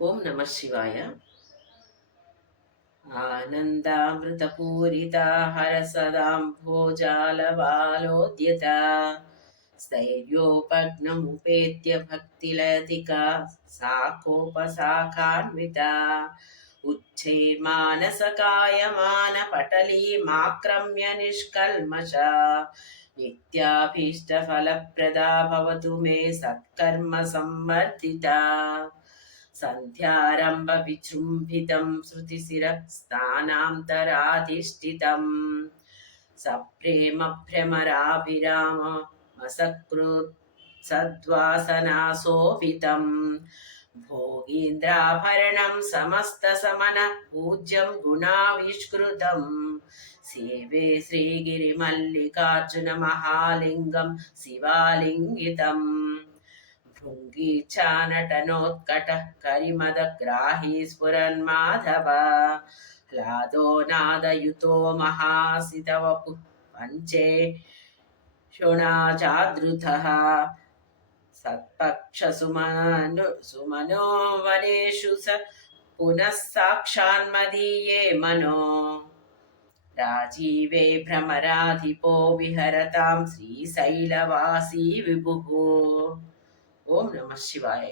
ఓం నమ శివాయ. ఆనందామృతపూరిత హరసదాంభోజాలవాలోద్యత స్థైర్యోపజ్ఞముపేత్య భక్తిలతికా సాకోపశాఖాన్విత ఉచ్ఛైర్మానసకాయమానపటలీమాక్రమ్య నిష్కల్మష నిత్యాభీష్టఫలప్రదా భవతు మే సత్కర్మ సంవర్ధితా. సంధ్యారంభ విజృంభితం శృతిశిర స్థానాంతరాధిష్ఠితం సప్రేమ భ్రమరాభిరామ మసకృత్ సద్వాసనాశోభితం భోగీంద్రాభరణం సమస్త సమన పూజ్యం గుణావిష్కృతం సేవే శ్రీగిరిమల్లికార్జున మహాలింగం శివాలింగితం భృంగీచానటనోత్కట కరిమదగ్రాహీ స్ఫురన్మాధవ హ్లాదో నాదయుతో మహాసితవపు పంచే శుణాచాదృతః సత్పక్షసుమనో వనేషు స పునః సాక్షాన్మదీయే మనో రాజీవే భ్రమరాధిపో విహరతాం శ్రీశైలవాసీ విభుః. ఓం నమ శివాయ.